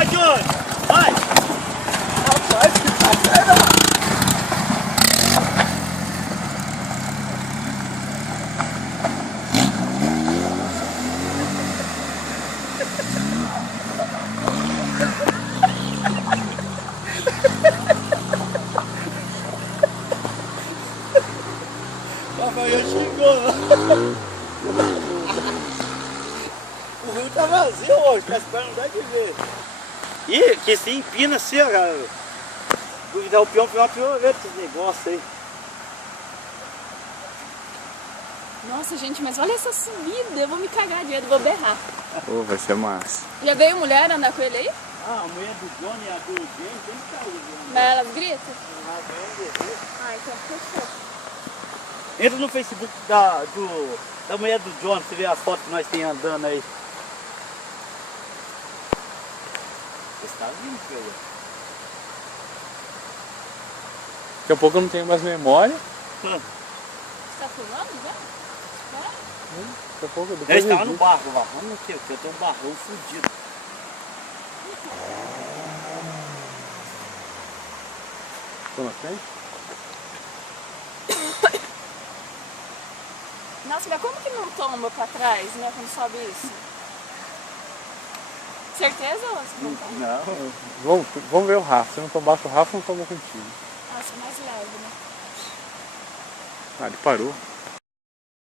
Vai, Johnny! Vai! Rapaz, que bacana! Rafael xingou. O rio tá vazio hoje, mas para não dar de ver. Ih, que se empina assim, ó, cara. Duvidar o peão, pioreta esse negócio aí. Nossa, gente, mas olha essa subida. Eu vou me cagar de medo, vou berrar. Pô, vai ser massa. Já veio mulher andar com ele aí? Ah, a mulher do Johnny e a do James tem que cair. Mas elas gritam? Ah, Ah, então fechou. entra no Facebook da mulher do Johnny, você vê as fotos que nós temos andando aí. Você está vindo, filho? Daqui a pouco eu não tenho mais memória. Você tá filmando já? Vai. Daqui a pouco Eu estava no barco lá, vamos aqui, eu tenho um barrão fudido. Tô na frente? Nossa, mas como que não tomba pra trás, né, quando sobe isso? Certeza ou você não toma? Não. Vamos ver o Rafa. Se não tombasse o Rafa, não tomou contigo. Nossa, mais leve, né? Ah, ele parou.